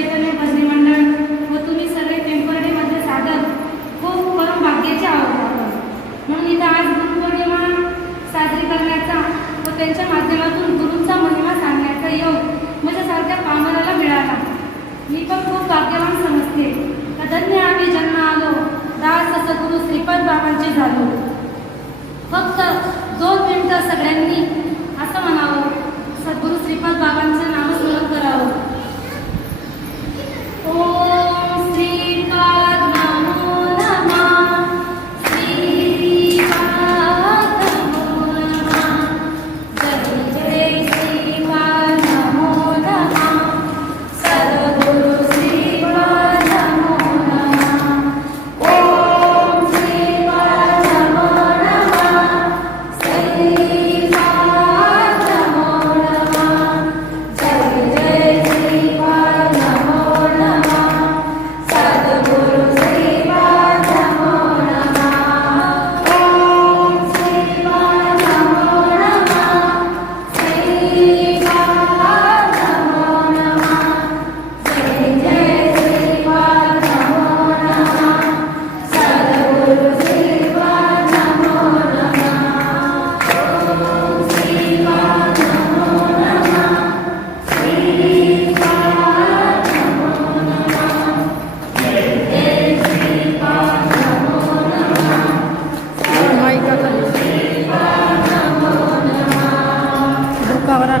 चैतन्य भजनी मंडळ व तुम्ही सगळे टेम्परडीमध्ये साधक खूप परम भाग्याचे आहोत. आपण म्हणून इथं आज गुरुपौर्णिमा साजरी करण्याचा व त्यांच्या माध्यमातून गुरूंचा महिमा सांगण्याचा योग माझ्यासारख्या पामराला मिळाला. मी पण खूप भाग्यवान समजते. का धन्य आम्ही जन्म आलो. दास सद्गुरू श्रीपद बाबांचे झालो. फक्त दोन मिनिटं सगळ्यांनी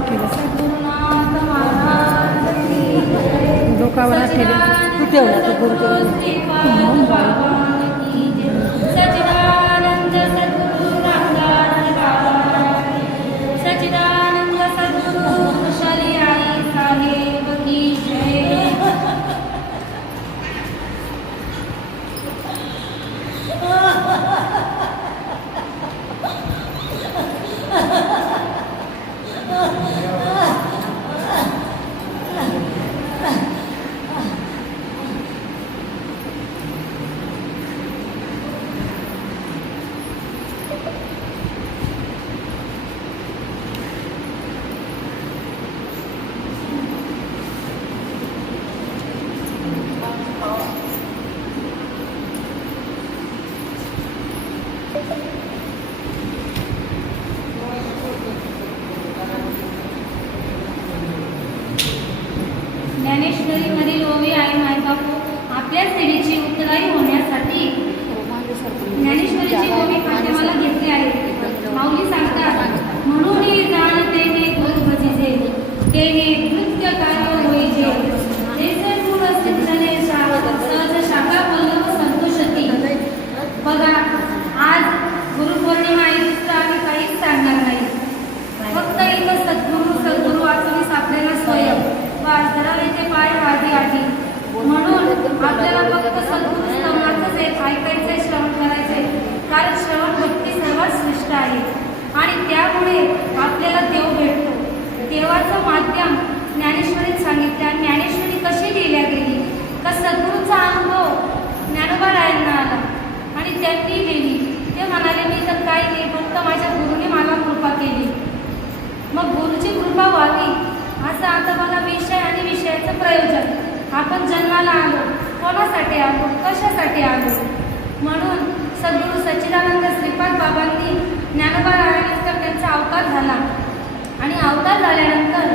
डोकावर ठेव सद्गुरुनाथ महाराज की जय डोकावर ठेव तू ठेवला तू गुरु सचिदानंद सद्गुरु रामदास बाबा की सचिदानंद सद्गुरु खुशाली आई साहेब की जय ज्ञानेश्वरीमधील ओवी आहे मायबापू आपल्या सेवेची उत्तराई होण्यासाठी ज्ञानेश्वरीची ओवी पाठ्यमाला घेतली आहे माऊली सांगतात म्हणून जाणते ने गुरु भजिजे तेने नृत्य कार्य होईजे जैसे मूळ सिंचने सहज शाखा पल्लव संतोषती बघा आज गुरुपौर्णिमा आहे दुसरं आम्ही काहीच सांगणार नाही फक्त इथं सद्गुरू सद्गुरू वाचून आपल्याला स्वयं वास धरायचे पाय आधी आधी म्हणून आपल्याला फक्त सद्गुरू स्तवनाचंच एक ऐकायचंय श्रवण करायचंय कारण श्रवण भक्ती सर्वात श्रेष्ठ आहे आणि आपल्याला देव भेटतो. देवाचं माध्यम ज्ञानेश्वरीत सांगितलं. आणि ज्ञानेश्वरी कशी लिहिल्या गेली? का सद्गुरूचा अनुभव ज्ञानोबारायांना आला. आणि त्यांनी लिहिली. ते म्हणाले मी तर काय नाही फक्त माझ्या गुरुने मला कृपा केली. मग गुरुची कृपा व्हावी असं आता मला विषय आणि विषयाचं प्रयोजन. आपण जन्माला आलो. कोणासाठी आलो? कशासाठी आलो? म्हणून सद्गुरू सच्चिदानंद श्रीपाद बाबांनी ज्ञानोबारायण त्यांचा अवतार झाला. आणि अवतार झाल्यानंतर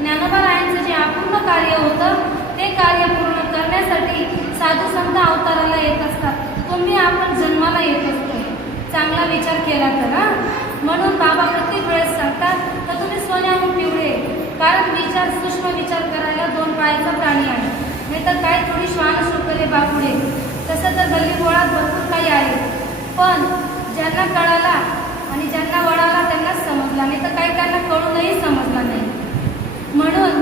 ज्ञानोबारायांचं जे अपूर्ण कार्य होतं ते कार्य पूर्ण करण्यासाठी साधू संत अवताराला येत असतात. तुम्ही आपण जन्माला येत असतो. चांगला विचार केला तर हा? म्हणून बाबा प्रत्येक वेळेस सांगतात तर तुम्ही सोन्याहून पिवळे. कारण विचार सूक्ष्म विचार करायला दोन पायाचा प्राणी आहे. नाही तर काय थोडी श्वान शोकले बापुडे. तसं तर गल्ली गोळात भरपूर काही आहे. पण ज्यांना कळाला आणि ज्यांना वळाला त्यांना समजला नाही तर काही त्यांना कळूनही समजला नाही. म्हणून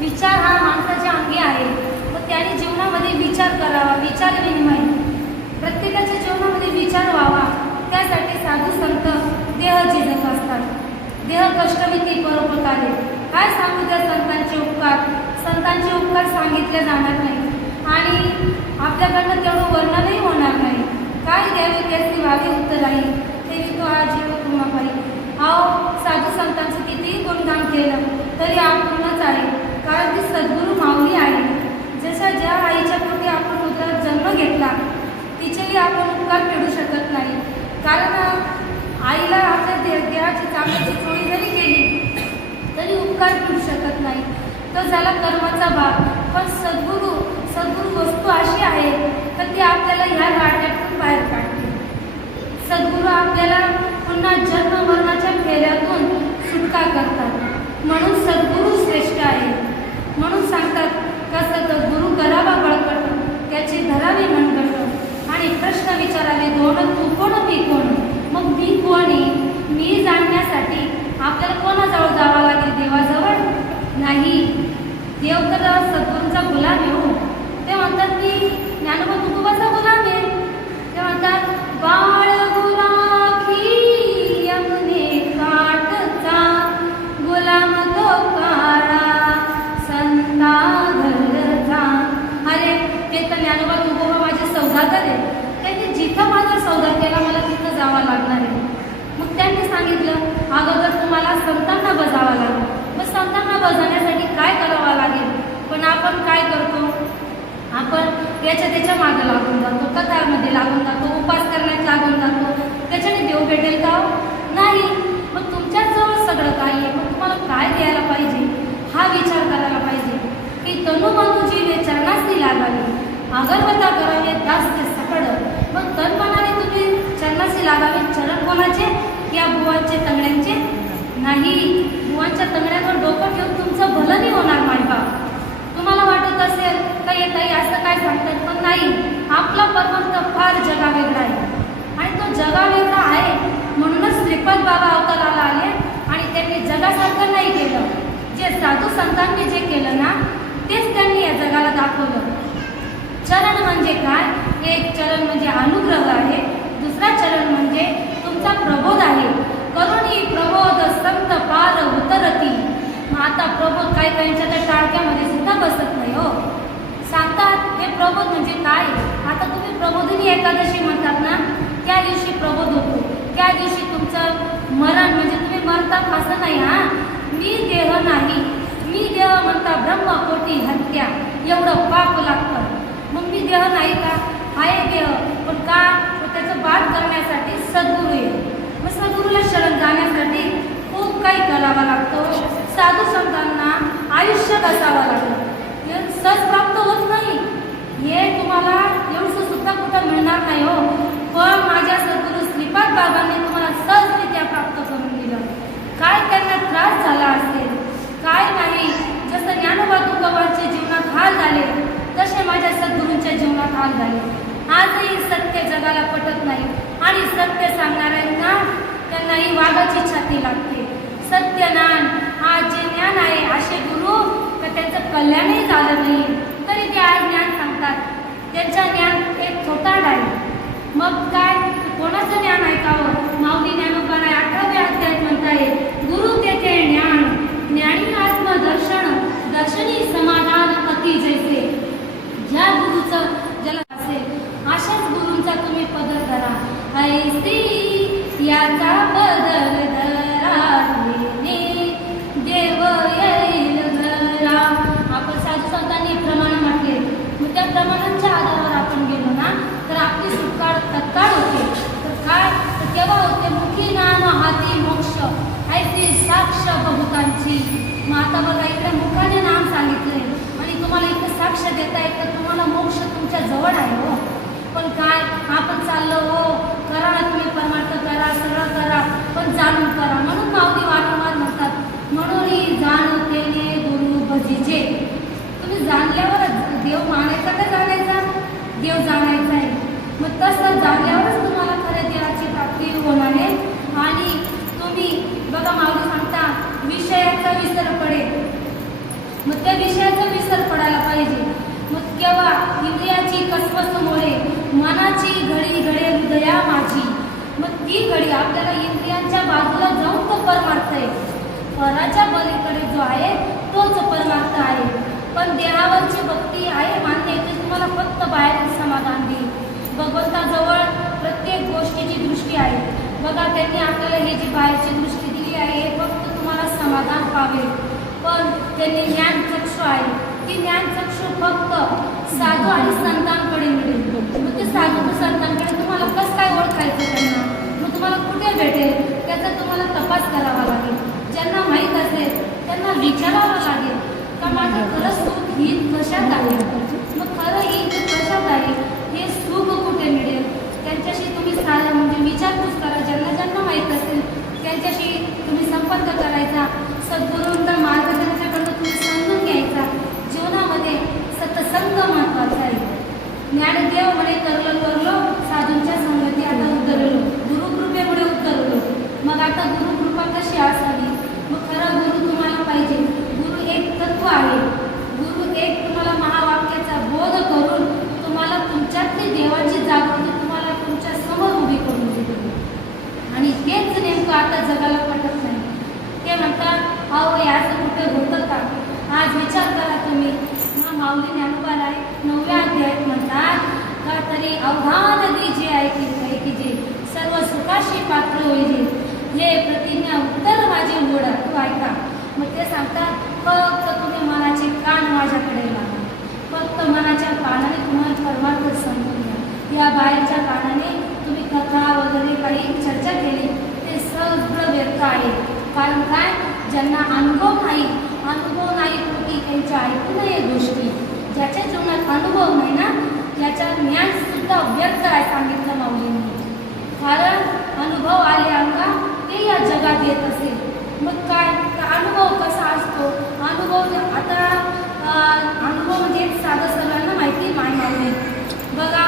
विचार हा माणसाच्या अंगी आहे. व त्याने जीवनामध्ये विचार करावा विचार विनिमय प्रत्येकाच्या जीवनामध्ये विचार व्हावा. त्यासाठी साधू संत देह झिजत असतात. देह कष्टमिती परोपकारे. काय सांगू त्या संतांचे उपकार? संतांचे उपकार सांगितले जाणार नाही. आणि आपल्याकडनं तेवढं वर्णनही होणार नाही. काय द्यावे त्याची वागे उत्तर आहे ते तो आज जीव तुम्हाला पाहिजे अहो साधू संतांचं कितीही गुणगान केलं तरी आपणच आहे कारण ती सद्गुरू माऊली आहे. जशा ज्या आईच्या पोटी आपण उदरात जन्म घेतला तिचेही आपण उपकार फेडू शकत नाही. कारण आईला आपल्या दे देहाची चांगल्याची चोळी जरी केली तरी उपकार फेडू शकत नाही. तो झाला कर्माचा भाग. पण सद्गुरू सद्गुरू वस्तू अशी आहे तर ती आपल्याला ह्या गाठ्यातून बाहेर काढते. सद्गुरू आपल्याला पुन्हा जन्म मरणाच्या फेऱ्यातून सुटका करतात. म्हणून सद्गुरू श्रेष्ठ आहे. म्हणून सांगतात कसं तर गुरु करावा बळकट? त्याची धरावे मनगट आणि प्रश्न विचारावे दोन तू कोण मी कोण? मग मी कोण मी जाणण्यासाठी आपल्याला कोणाजवळ जावं लागेल देवाजवळ? सांगितलं? अगोदर तुम्हाला संतांना बजावा लागेल. मग संतांना बजावण्यासाठी काय करावं लागेल? पण आपण काय करतो? आपण याच्या त्याच्या मागं लागून जातो कथामध्ये लागून जातो उपास करण्यात लागून जातो. त्याच्याने देव भेटेल का हो? नाही. मग तुमच्याजवळ सगळं काही आहे? मग तुम्हाला काय द्यायला पाहिजे? हा विचार करायला पाहिजे. की तनुबंधू जीवे ती लागावी अगरबत्ता करावी दास ते सकड मग तनपणाने तुम्ही चरणाशी लागावे चरण कोणाचे? या बुवांचे तंगड्यांचे? नाही. बुवांच्या तंगड्यांवर डोकं ठेवून तुमचं भलं नाही होणार मायबाप तुम्हाला वाटत असेल का ये ताई असं काय सांगतात? पण नाही. आपला परमंत फार जगावेगळा आहे. आणि तो जगावेगळा आहे म्हणूनच श्रीपद बाबा अवताराला आले आणि त्यांनी जगासारखं नाही केलं. जे साधू संतांनी जे केलं ना तेच त्यांनी या जगाला दाखवलं. चरण म्हणजे काय? एक चरण म्हणजे अनुग्रह आहे. दुसरा चरण म्हणजे तुमचा प्रबोध आहे. करुणी प्रबोध संत पार उतरती. मग आता प्रबोध काही काहींच्या त्या टाळक्यामध्ये सुद्धा बसत नाही हो. सांगतात हे प्रबोध म्हणजे काय? आता तुम्ही प्रबोधिनी एकादशी म्हणतात ना? त्या दिवशी प्रबोध होतो. त्या दिवशी तुमचं मरण म्हणजे तुम्ही मरता असं नाही हा. मी देह नाही. मी देह म्हणता ब्रह्मकोटी हत्या. एवढं पाप लागतं. मग मी देह नाही का? आहे देह. पण का त्याचं पाठ करण्यासाठी सद्गुरू आहे मग सद्गुरूला शरण जाण्यासाठी खूप काही करावा लागतो. साधू संतांना आयुष्य बसावं लागतं. हे सहज प्राप्त होत नाही. हे तुम्हाला एवढं सुद्धा कुठं मिळणार नाही हो. पण माझ्या सद्गुरू श्रीपाद बाबांनी तुम्हाला सहजरित्या प्राप्त करून दिलं. काय त्यांना त्रास झाला असेल काय नाही जसं ज्ञानोबा तुकोबांच्या जीवनात हाल झाले तसे माझ्या सद्गुरूंच्या जीवनात हाल झाले. आजही सत्य जगाला पटत नाही. आणि सत्य सांगणाऱ्यांना त्यांनाही वाघाची छाती लागते. सत्य ज्ञान हा जे ज्ञान आहे असे गुरु तर त्यांचं कल्याणही झालं नाही. तरी ते आज ज्ञान सांगतात. त्यांच्या ज्ञान एक थोटाड आहे. मग काय? कोणाचं ज्ञान ऐकावं हो? माऊली ज्ञानोबा आहे अठराव्या अध्यायात म्हणता गुरु तेथे ज्ञान ज्ञानी आत्मदर्शन दर्शनी समाधान अति जैसे. ज्या गुरुचं अशाच गुरूंचा तुम्ही पदर करा ऐसी याचा पदर धरा. देव येईल घरा. आपण साधू संतांनी प्रमाण म्हटले. मग त्या प्रमाणांच्या आधारावर आपण गेलो ना तर आपली सुटका तत्काळ होते. तर काय? तर केव्हा होते? मुखी नाम हाती मोक्ष. ऐसी साक्ष बहुतांची. मग आता बघा इकडे मुखाने नाम सांगितले. आणि तुम्हाला इकडे साक्ष देता येत तर तुम्हाला मोक्ष तुमच्या जवळ आहे हो. पण काय? आपण चाललो हो. करा ना तुम्ही परमार्थ करा सरळ करा पण जाणून करा. म्हणून माऊली वारंवार म्हणतात म्हणून जाणतेने गुरु भजीचे. तुम्ही जाणल्यावर देव मानायचा का जाणायचा? देव जाणायचा आहे. मग तसं जाणल्यावरच तुम्हाला खऱ्या देवाची प्राप्ती होणार आहे. आणि तुम्ही बघा माऊली सांगता विषयाचा विसर पडेल. मग त्या विषयाचा विसर पडायला पाहिजे. मग केव्हा इंद्रियाची कसवसमुळे मनाची घडी घडे हृदया माझी. मग ती घडी आपल्याला इंद्रियांच्या बाजूला जाऊन तो परमार्थ आहे पराच्या बलीकडे जो आहे तोच परमार्थ आहे. पण देहावरची भक्ती आहे मान्य ते तुम्हाला फक्त बाहेर समाधान देईल. भगवंताजवळ प्रत्येक गोष्टीची दृष्टी आहे. बघा त्यांनी आपल्याला ही जी बाहेरची दृष्टी दिली आहे हे फक्त तुम्हाला समाधान पावे पण त्यांनी ज्ञान चक्षु आहे. की ज्ञान चक्षु फक्त साधू आणि संतांकडे मिळेल मग ते साधू संतांकडे तुम्हाला कसं काय ओळखायचं त्यांना? मग तुम्हाला कुठे भेटेल? त्याचा तुम्हाला तपास करावा लागेल. ज्यांना माहीत असेल त्यांना विचारावं लागेल. का माझं खरं सुख हित कशात आहे? मग खरं हित कशात आहे? हे सुख कुठे मिळेल? त्यांच्याशी तुम्ही साधा म्हणजे विचारपूस करा. ज्यांना ज्यांना माहीत असेल त्यांच्याशी तुम्ही संपर्क करायचा. सद्गुरूंचा मार्ग त्यांच्याकडनं तुम्ही समजून घ्यायचा जीवनामध्ये सतसंग महत्त्वाचा आहे ज्ञानदेव म्हणे तरलो तरलो साधूंच्या संगती आता उतरलो गुरुकृपेमुळे उतरलो मग आता गुरुकृपा कशी असावी मग खरा गुरु तुम्हाला पाहिजे गुरु एक तत्व आहे गुरु एक तुम्हाला महावाक्याचा बोध करून तुम्हाला तुमच्यातली देवाची जागृती तुम्हाला तुमच्यासमोर उभी करून देते आणि तेच नेमकं आता जगाला पटत नाही ते म्हणतात अहो हे असं कुठे होतं का आज विचार करा तुम्ही हा माऊली ज्ञानोबाला आहे नवव्या अध्यायात म्हणतात का तरी अवघा नदी जे आहे की आहे की जे सर्व सुखाशी पात्र होईल हे प्रतिज्ञा उत्तर माझे ओढा तू ऐका मग ते सांगतात फक्त तुम्ही मनाचे कान माझ्याकडे लावा फक्त मनाच्या कानाने तुम्हाला परमार्थ समजून घ्या या बाहेरच्या कानाने तुम्ही कथा वगैरे काही चर्चा केली ते सगळं व्यर्थ आहे कारण काय? ज्यांना अनुभव नाही अनुभव नाही पोटी त्यांच्या ऐकू नये गोष्टी. ज्याच्या जीवनात अनुभव नाही ना त्याच्या ज्ञान सुद्धा व्यर्थ आहे सांगितलं माऊलींनी. कारण अनुभव आले अंगा ते या जगात येत असेल. मग काय? तर अनुभव कसा असतो? अनुभव आता अनुभव म्हणजे साधं सर्वांना माहिती माय माऊली बघा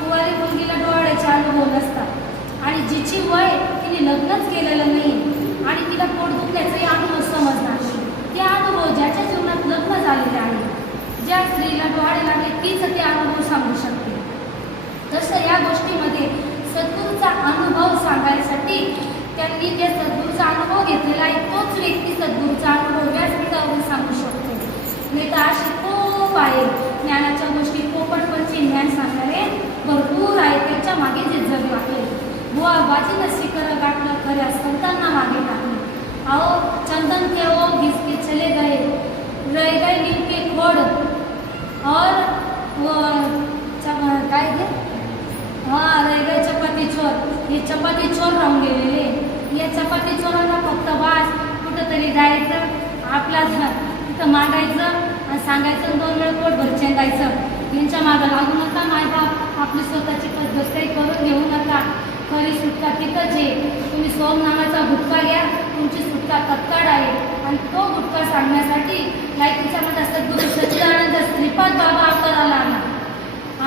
कुवारी मुलगीला डोळ्याचे अनुभव नसतात. आणि जिची वय तिने लग्नच केलेलं नाही. आणि तिला पोट दुखण्याचाही अनुभव समजणार ते अनुभव ज्याच्या जीवनात लग्न झालेले आहे ज्या स्त्रीला डोहाळे लागले तीच ते अनुभव सांगू शकते. तसं या गोष्टीमध्ये सद्गुरूचा अनुभव सांगायसाठी त्यांनी त्या सद्गुरूचा अनुभव घेतलेला आहे तोच व्यक्ती सद्गुरूचा अनुभव व्यासपीठावरून सांगू शकतो. नाही तर अशी खूप आहे. ज्ञानाच्या गोष्टी पोपटपणचे ज्ञान सांगणारे भरपूर आहे त्याच्यामागे जे जग लागले बुवा बाजीनं शिखर गाठलं खऱ्या संतांना मागे टाकले अहो चंदन के ओ घिसके चले गए रह गए नीम खोड. और वो च- काय घे हा रह गए चपाती चोर. हे चपाती चोर राहून गेलेले. या चपाती चोरांना फक्त बास कुठंतरी जायचं आपलाच ना. तिथं मागायचं आणि सांगायचं दोन वेळ पोट भर चेंदायचं. यांच्या मागं लागू नका मायबाप आपली स्वतःची पद्धत काही करून घेऊ नका. खरी सुटका तिथंच आहे. तुम्ही सोम नावाचा गुटखा घ्या तुमची सुटका तत्काळ आहे. आणि तो गुटखा सांगण्यासाठी लाईटीच्या असतात गुरु सच्चिदानंद श्रीपाद बाबा अकराला आला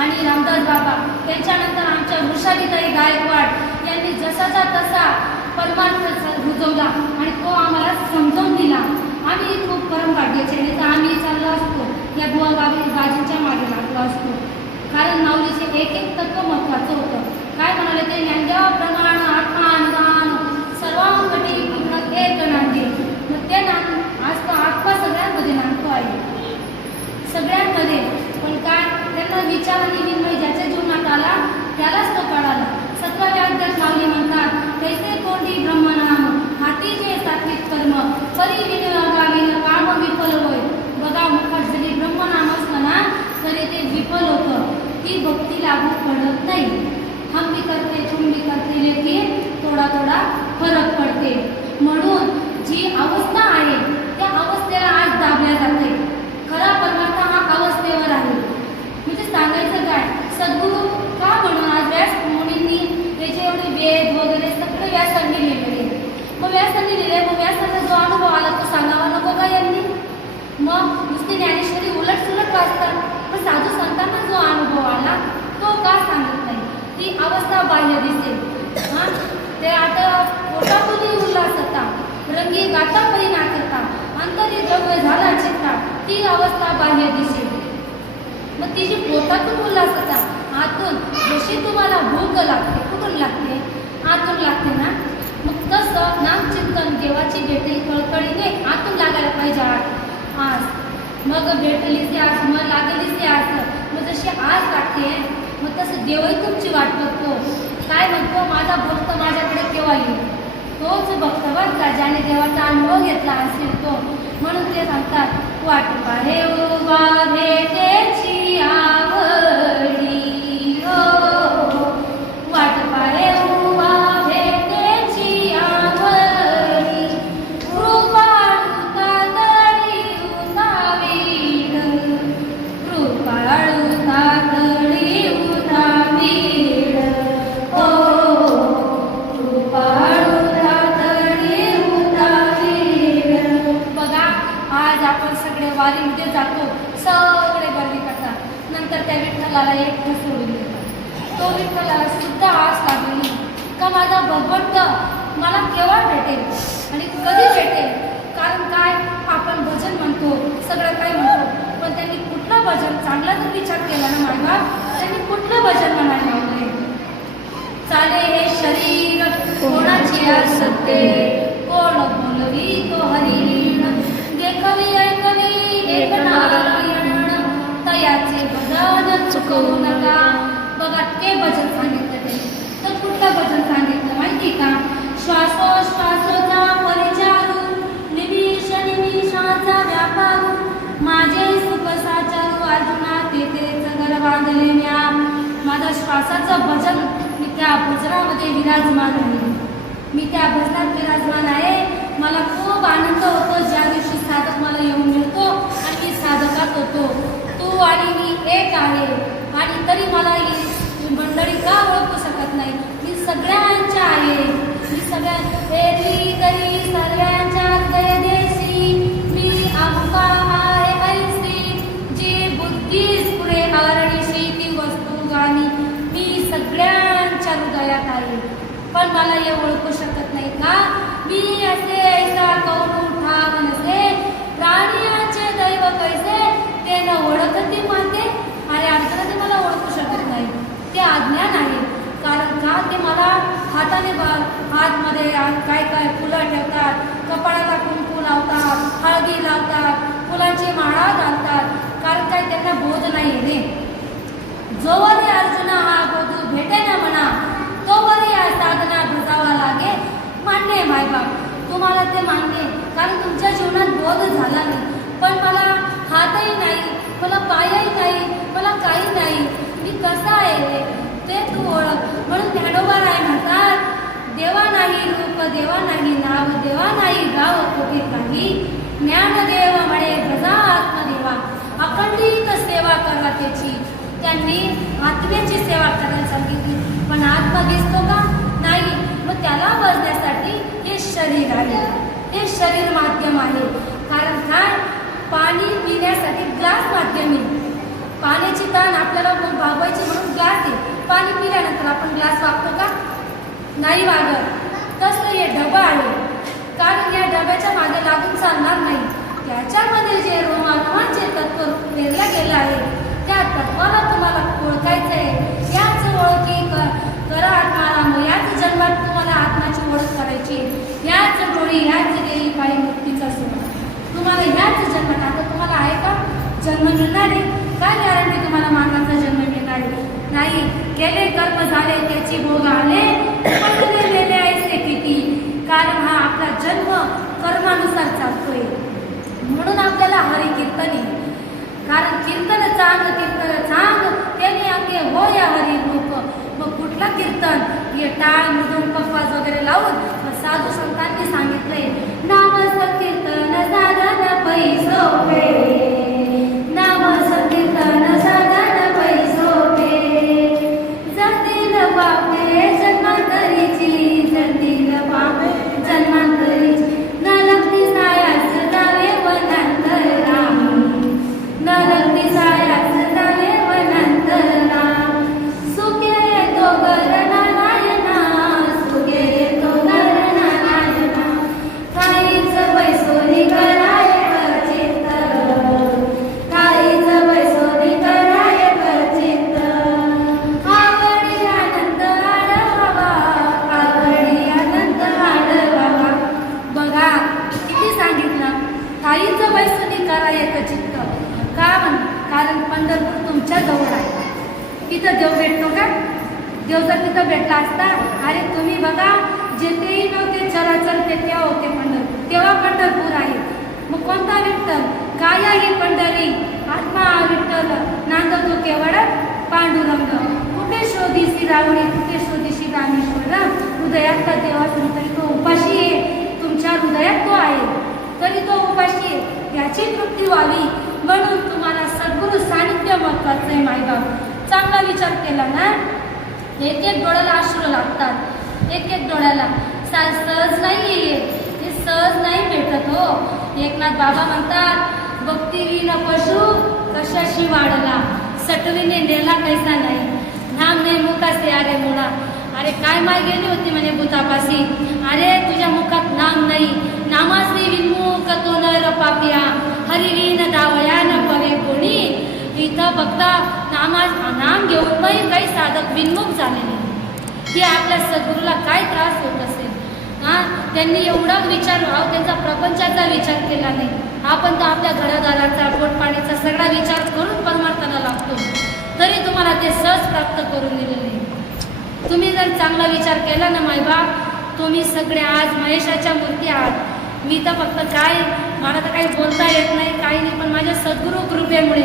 आणि रामदास बाबा. त्याच्यानंतर आमच्या वृषालीताई गायकवाड यांनी जसाचा तसा परमार्थ रुजवला आणि तो आम्हाला समजावून दिला. आम्ही खूप परम भाग्याचे नाही तर आम्ही चाललो असतो. या बुवा गावी बाजींच्या मागे लागलो असतो. कारण माऊलीचे एक एक तत्व महत्त्वाचं होतं. काय म्हणाले ते? ज्ञानदेव प्रमाण आत्मा अनुदान सर्वांगटी पूर्ण एक नांदे. मग ते नांद आज तो आत्मा सगळ्यांमध्ये नांदतो आहे सगळ्यांमध्ये. पण काय? त्यांना विचार आणि विनिमय ज्याच्या जीवनात आला त्यालाच तो कळाला. सत्वाच्या अध्यात माऊली म्हणतात तैसे कोंडी ब्रह्मनाम हाती जे सात्विक कर्म परी विनियोगाविन काम विफल होय. बघा मुखात जरी ब्रह्मनाम असलं ना तरी ते विफल होतं. ती भक्ती लागू पडत नाही. हम भी करते तुम भी करते लेकिन थोडा थोडा फरक पडते. म्हणून जी अवस्था आहे त्या अवस्थेला आज दाबल्या जाते. खरा परमार्थ हा अवस्थेवर आहे. म्हणजे सांगायचं काय? सद्गुरू का म्हणून आज व्यास मुनींनी त्याचे एवढे वेद वगैरे सगळे व्यासांनी लिहिलेले मग व्यासांनी लिहिले मग व्यासाचा जो अनुभव आला तो सांगावा नको का यांनी? मग नुसती ज्ञानेश्वरी उलट सुलट वाचतात. पण साधू संतांना जो अनुभव आला तो का सांगितला ती अवस्था बाह्य दिसेल. हां? ते आता पोटापुरी उल्हास होता रंगी गाता परी करता अंतरी द्रव्य झाला चित्ता ती अवस्था बाह्य दिसेल. मग तिची पोटातून उल्हास होता आतून जशी तुम्हाला भूक लागते कुठून लागते? आतून लागते ना? मग तसं नामचिंतन देवाची भेटली? कळकळीने आतून लागायला पाहिजे आत आज. मग भेटलीच ते आज मग लागेलीच ते आज. मग जशी आज लागते मग तसं देवही तुमची वाट बघतो. काय म्हणतो? माझा भक्त माझ्याकडे केव्हा येईल? तोच भक्त बघ का ज्याने देवाचा अनुभव घेतला असेल तो. म्हणून ते सांगतात वाट पाहे उभा भेटेची आवडी वारीमध्ये जातो सगळे गर्दी करतात. नंतर त्या विठ्ठलाला एक सोडून देतात. तो विठ्ठलाला सुद्धा आस लागली. का माझा भगवंत मला केव्हा भेटेल? आणि कधी भेटेल? कारण काय? आपण भजन म्हणतो सगळं काय म्हणतो पण त्यांनी कुठलं भजन चांगला जर विचार केला ना माझा त्यांनी कुठलं भजन म्हणायला लावलंय? चाले हे शरीर कोणाची सत्ते? कोण बोलवी तो हरिण देखवी तयाचे भजन चुकवू नका बघा ते भजन सांगितलं ते तर कुठलं भजन सांगितलं माहिती का श्वासोश्वासोचा परिचारू निमिष निमिषाचा व्यापारू माझे सुख साचारू अर्जुना तेथे घर वाजले म्या माझ्या श्वासाचं भजन मी त्या भजनामध्ये विराजमान आहे मी त्या भजनात विराजमान आहे. मला खूप आनंद होतो ज्या दिवशी साधक मला येऊन मिळतो. मी साधकात होतो. तू आणि मी एक आहे. आणि तरी मला ही मंडळी का ओळखू शकत नाही? मी सगळ्यांच्या आहे. मी सगळ्या एरवी तरी सगळ्यांच्या हृदय देशी मी अमुका आहे ऐसी जी बुद्धीस पुढे आवरणीशी ती वस्तू गाणी मी सगळ्यांच्या हृदयात आहे. पण मला हे ओळखू शकत नाही का मी असे ऐसा कौन उठा नसे प्राणियाचे दैव कैसे ते न ओळखत ते मानते अरे अडचण ते मला ओळखू शकत नाही. ते अज्ञान आहे कारण का? ते मला हाताने बा- हातमध्ये काय काय फुलं ठेवतात कपाळाला कुंकू लावतात हळदी लावतात फुलांची माळा घालतात. कारण काय? त्यांना बोध नाही रे. जोवर अर्जुना हा बोधू भेटे ना म्हणा. तोवर या साधना भजावा लागे. मान्य आहे मायबाप. तुम्हाला ते मान्य कारण तुमच्या जीवनात बोध झाला नाही. पण मला हातही नाही मला पायही नाही मला काही नाही. मी कसा आहे ते तू ओळख. म्हणून ज्ञानोबा राय म्हणतात देवा नाही रूप देवा नाही नाव देवा नाही गाव कुठे काही. ज्ञानदेव म्हणे भजा आत्मदेवा. अखंडित सेवा करा त्याची. त्यांनी आत्म्याची सेवा करायला सांगितली. पण आत्मा दिसतो का? नाही. मग त्याला बसण्यासाठी हे शरीर आहे. हे शरीर माध्यम आहे कारण काय पाणी पिण्यासाठी ग्लास माध्यम. आहे पाण्याची ताण आपल्याला मग भागवायची म्हणून ग्लास येईल पाणी पिल्यानंतर आपण ग्लास वापरतो का? नाही वागत. तसं हे डबा आहे. कारण या डब्याच्या मागे लागून चालणार नाही. त्याच्यामध्ये जे रोमांचे तत्व पेरलं गेलं आहे त्या तत्वाला तुम्हाला ओळखायचं आहे. याच ओळखी करा. आत्माला मग याच जन्मात तुम्हाला आत्माची ओळख करायची आहे. याच डोळी याच गेली काही मुक्तीचा सोहळा तुम्हाला याच जन्मात आता तुम्हाला आहे का? जन्म मिळणार आहे? काय गॅरंटी तुम्हाला मानवाचा जन्म मिळणार नाही केले कर्म झाले त्याची भोग आले. पडले गेले ऐसे किती कारण हा आपला जन्म कर्मानुसार चालतोय. म्हणून आपल्याला हरी कीर्तन कारण कीर्तन चांग कीर्तन चांग त्याने आपले हो या हरी लोक मग कुठला कीर्तन? हे टाळ मृदुंग कपास वगैरे लावून साधू संतांनी सांगितलंय नाम संकीर्तन झालं पैसोपे नाम मग कोणता विठ्ठल काय ही पंढरी आत्मा विठ्ठल नांदतो केवळ पांडुरंग. कुठे शोधीसी रावणी कुठे शोधीसी रामेश्वर? हृदयात का देवा तरी तो उपाशी आहे. तुमच्या हृदयात तो आहे. तरी तो उपाशी आहे. याची तृप्ती व्हावी. म्हणून तुम्हाला सद्गुरु सानिध्य महत्वाचं आहे मायबाप चांगला विचार केला ना? एक एक डोळ्याला अश्रू लागतात. एक एक डोळ्याला. सहज नाही हे सहज नाही भेटत हो. एकनाथ बाबा म्हणतात भक्ती विन पशु कशाशी वाढला? सटवीने नेला कैसा नाही? नाम नाही मुखासे अरे मुळा अरे काय माय गेली होती? म्हणे भूतापाशी. अरे तुझ्या मुखात नाम नाही. नामासी विन्मुख तो नर पापिया. हरिवीन दावया न पवे कोणी. इथं बघता नामा नाम घेऊन पण काही साधक विनमुख झालेले. की आपल्या सद्गुरूला काय त्रास होत असेल? हां त्यांनी एवढा विचार भाव त्यांचा प्रपंचाचा विचार केला नाही. आपण तर आपल्या घरादाराचा पोटपाण्याचा सगळा विचार करून परमार्थाला लागतो. तरी तुम्हाला ते सहज प्राप्त करून दिलेले तुम्ही जर चांगला विचार केला ना मायबाप तुम्ही सगळे आज महेशाच्या मूर्ती आहात. मी तर फक्त काय मला तर काही बोलता येत नाही काही नाही पण माझ्या सद्गुरू कृपेमुळे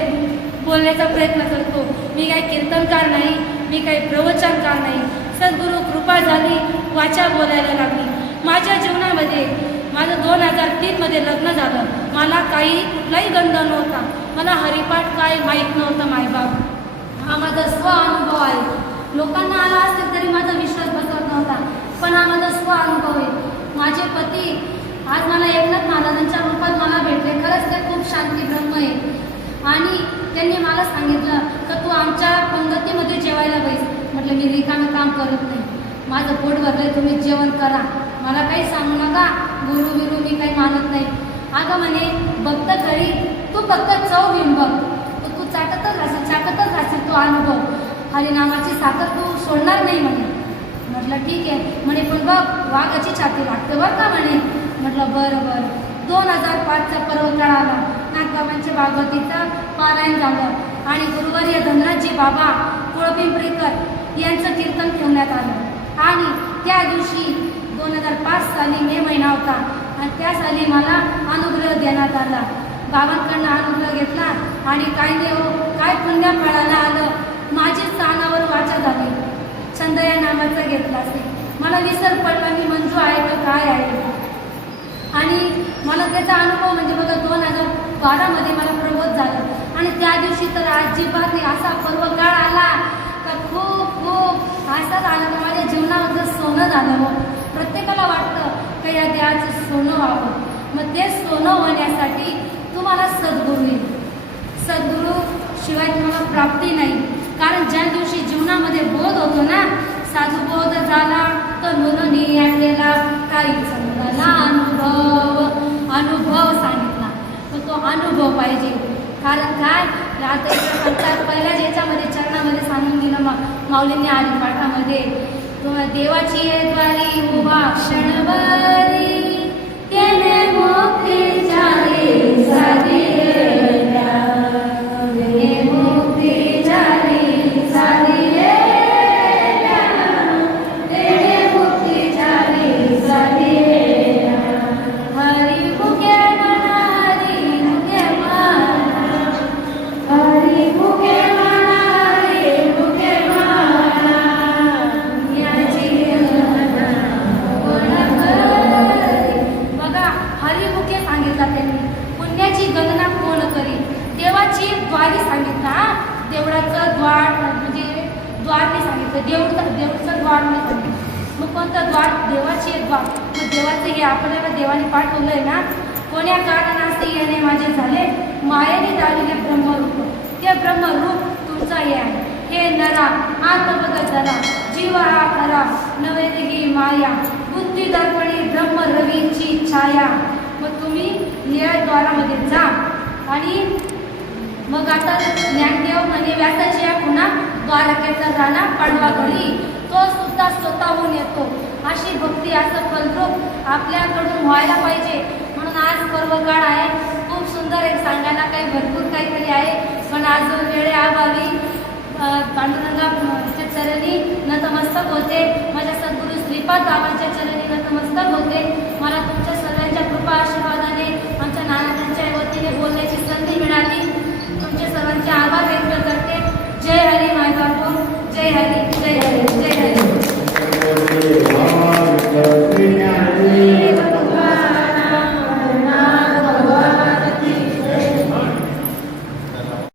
बोलण्याचा प्रयत्न करतो. मी काही कीर्तनकार नाही मी काही प्रवचनकार नाही. सद्गुरू कृपा झाली वाचा बोलायला लागली. माझ्या जीवनामध्ये माझं दोन हजार तीनमध्ये लग्न झालं. मला काही कुठलाही गंध नव्हता. मला हरिपाठ काय माहीत नव्हतं मायबाप. हा माझा स्व अनुभव आहे. लोकांना आला असेल तरी माझा विश्वास बसत नव्हता. पण हा माझा स्व अनुभव आहे. माझे पती आज मला एकनाथ महाराजांच्या रूपात मला भेटले. खरंच ते खूप शांती ब्रह्म आहे. आणि त्यांनी मला सांगितलं तर तू आमच्या पंगतीमध्ये जेवायला बैस म्हटलं मी रिकामं काम करत नाही. माझं पोट भरलंय तुम्ही जेवण करा. मला काही सांगू नका. गुरु बिरू मी काही मानत नाही. अगं म्हणे भक्त घरी तू फक्त चव घेऊन बघ. तू चाटतच राहशील चाटतच राहशील तो अनुभव. हरिनामाची साखर तू सोडणार नाही म्हणे. म्हटलं ठीक आहे. म्हणे पण बघ वाघाची छाती लागते बरं का म्हणे. म्हटलं बरं बरं. दोन हजार पाचचा पर्वकाळ आला नागबाबांच्या भागवतीचं पारायण झालं. आणि गुरुवारी धनराजजी बाबा कुळपिंपरीकर यांचं कीर्तन ठेवण्यात आलं. आणि त्या दिवशी दोन हजार पाच साली मे महिना होता आणि त्या साली मला अनुग्रह देण्यात आला. बाबांकडनं अनुग्रह घेतला आणि काय देव हो, काय पुण्य फळाला आलं माझी स्थानावर वाचा झाली. छंद या नावाचा घेतला मला विसर पडला मी मंजू आहे का काय आहे? आणि मला त्याचा अनुभव म्हणजे बघा दोन हजार बारामध्ये मला प्रबोध झालं. आणि त्या दिवशी तर अजिबात नाही असा पर्वकाळ आला का खूप खूप असा झाला का माझ्या जीवनामध्ये सोनं झालं प्रत्येकाला वाटतं का या देवाचं सोनं व्हावं. मग ते सोनं होण्यासाठी तुम्हाला सद्गुरू येईल. सद्गुरू शिवाय तुम्हाला प्राप्ती नाही. कारण ज्या दिवशी जीवनामध्ये बोध होतो ना साधू बोध झाला तर नुरणी आणलेला काही समजाला अनुभव अनुभव सांगितला. तर तो अनुभव पाहिजे. कारण काय? रात्रीच्या पहिल्या ज्याच्यामध्ये चरणामध्ये सांगून दिलं मा माऊलींनी आली पाठामध्ये देवाची द्वारी उभा क्षणवारी द्वारामध्ये जा आणि मग आता ज्ञानदेव म्हणे व्यासाची या पुन्हा द्वारकेचा जाणा पाडवा घरी. तो सुद्धा स्वतःहून येतो. अशी भक्ती असं फलरूप आपल्याकडून व्हायला पाहिजे. म्हणून आज पर्वकाळ आहे. खूप सुंदर एक सांगायला काही भरपूर काहीतरी आहे. पण आज वेळे अभावी. पांडुरंगा चरणी नतमस्तक होते. माझ्या सद्गुरू श्रीपाद बाबांच्या चरणी नतमस्तक होते. मला तुमच्या सर्वांच्या कृपा आशीर्वादाने पद्धतीने बोलण्याची संधी मिळाली तुमच्या सर्वांचे आभार व्यक्त करते. जय हरी माय जय हरी जय हरी. जय हरी.